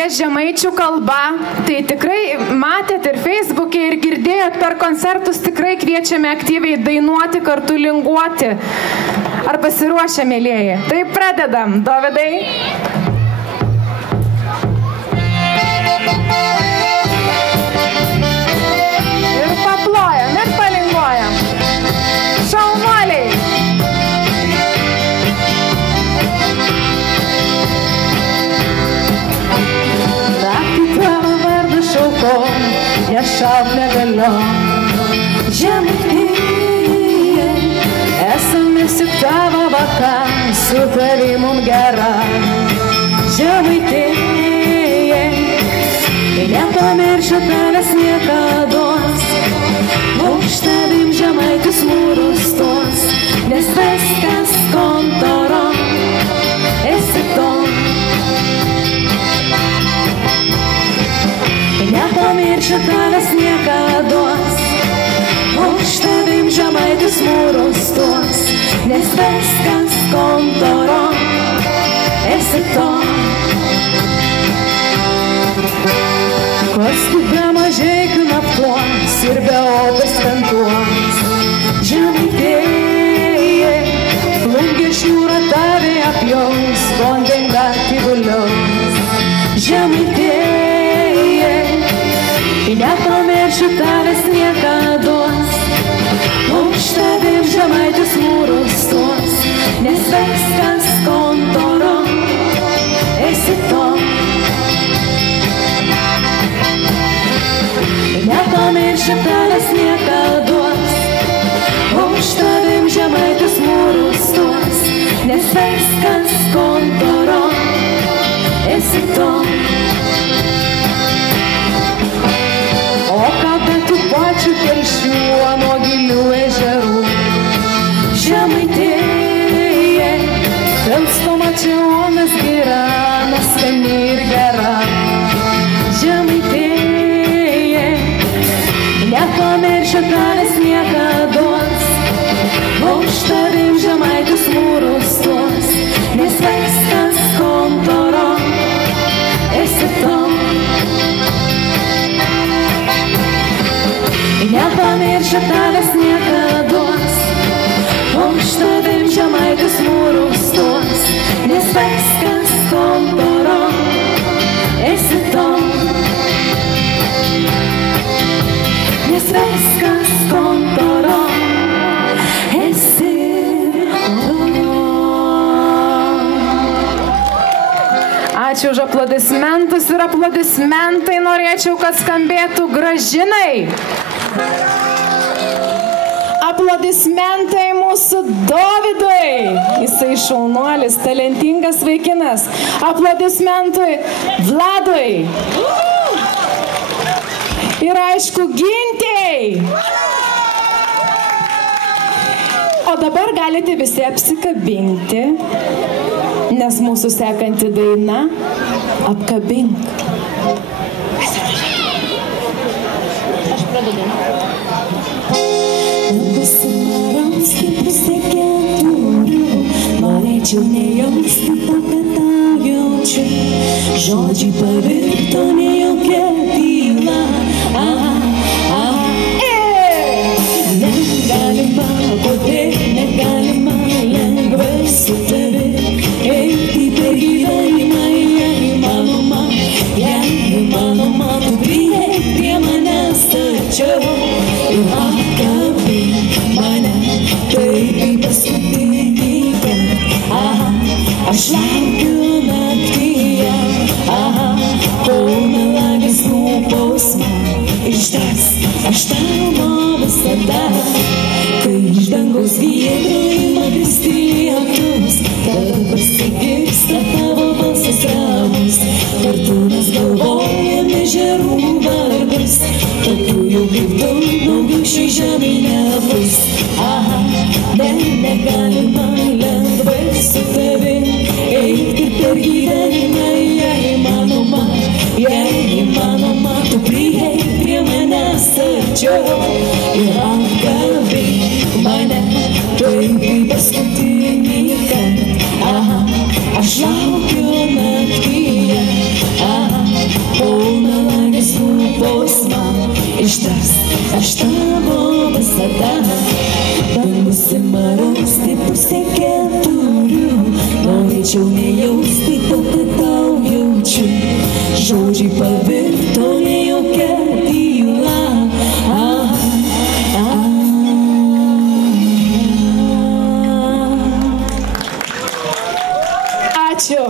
skambės žemaičių kalba, tai tikrai matėt ir Facebook'e ir girdėjot per koncertus, tikrai kviečiame aktyviai dainuoti, kartu linguoti. Ar pasiruošę, mėlieji? Tai pradedam, Dovydai. Ir paplojam, ir palinguojam. Šaunuoliai. Naktį tavo vardą šaukom, nešauk negaliu. Žemaitija, esame su tavo vaka, su tavim mum gera. Žemaitija, nepamiršiu tavęs niekados, už tavim žemaitis mūrus tos, nes viskas kontoro, esi to. Nepamiršiu tavęs niekados, už tavim žemaitis mūrus tos, nes viskas kontoro, esi to. Kostybė mažeikių naftuos ir be opės ventuos. Žemaitėje, plungės jūra tave apjaus, vandenga gyvuliaus. Žemaitėje, nepamiršiu tavęs niekados, už tavim žemaitis mūrus tos, nes viskas kontoro, esi to. Nepamiršiu tavęs niekados, už tavim žemaitis mūrus tos, nes viskas kontoro, esi to. O kada tų pačių telšių nuo gilių ežerų, Žemaitėje, Telsto mačionas gyvena, skani ir gera. Žemaitėje, nepamiršiu tavęs niekados, už tavim žemaitis mūrus tos, nes viskas kontoro, esi to. Nepamiršiu tavęs niekados, už tavim žemaitis mūrus tos, nes viskas kontoro, esi to. Nes viskas kontoro, esi to. Ačiū už aplodismentus ir aplodismentai norėčiau, kad skambėtų Gražinai. Aplodismentai mūsų Dovydui. Jisai šaunuolis, talentingas vaikinas. Aplodismentui Vladui. Ir aišku, Gintei. O dabar galite visi apsikabinti, nes mūsų sekanti daina Apkabink. Aš pradedu. Nepasimaraus, keturių, norėčiau nejausti to, kad tau jaučiu. Žodžiai pavirto nejaukia tyla. Negalima kodėl, negalima lengvai su tavi eiti per gyvenimą, jei įmanoma, tu prieik prie manęs tačiau ir apkabink mane, taip į paskutinį kartą. Aš laukiu naktyje, kol melagis lūpos man ištars, aš tavo visada. Kai iš dangaus giedro ima kristi lietus, tada pasigirsta tavo balsas ramus. Kartu mes galvojame ežerų vardus, tokių jau kaip tu, daugiau šiai žemei nebus. Negalima lengvai su tavim eiti per gyvenimą, jei įmanoma, tu prieik prie manęs arčiau ir apkabink mane, taip į paskutinį kartą. Aš laukiu naktyje, lūpos man ištars, aš tavo visada. Bangusi marausti pusę keturių, norėčiau nejausti, tad tau jaučiu. Žodžiai pavirto nejokia tyla. Ačiū.